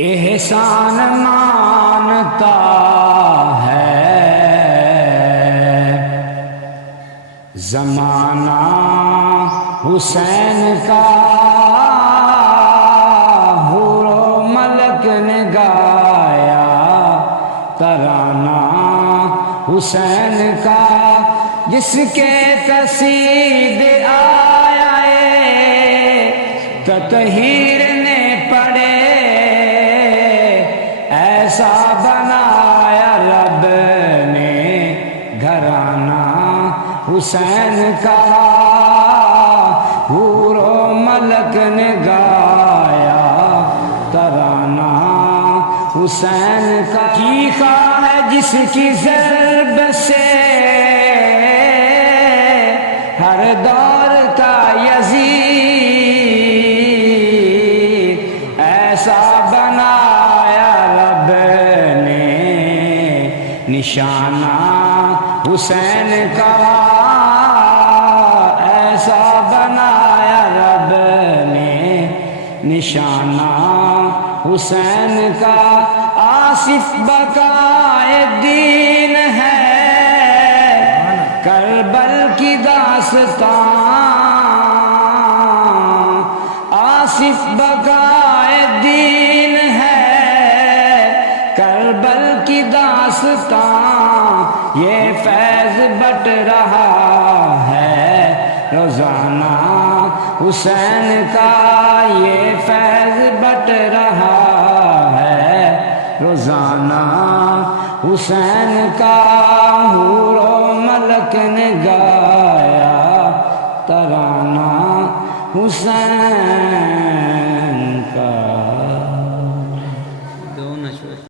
احسان مانتا ہے زمانہ حسین کا، حور و ملک نے گایا ترانہ حسین کا، جس کے قصید آیا تطہیر نے پڑھے، ایسا بنایا رب نے گھرانہ حسین کا، حور و ملک نے گایا ترانہ حسین کا، چیخا ہے جس کی ضرب سے ہر دور کا یزید، ایسا بنایا رب نے نشانہ حسین کا، ایسا بنایا رب نے نشانہ حسین کا، آصف بقائے دین ہے کربل کی داستان، آصف بقائے دین ہے کربل کی داستان، یہ فیض بٹ رہا ہے روزانہ حسین کا، یہ فیض بٹ رہا ہے روزانہ حسین کا، حور و ملک نے گایا ترانہ حسین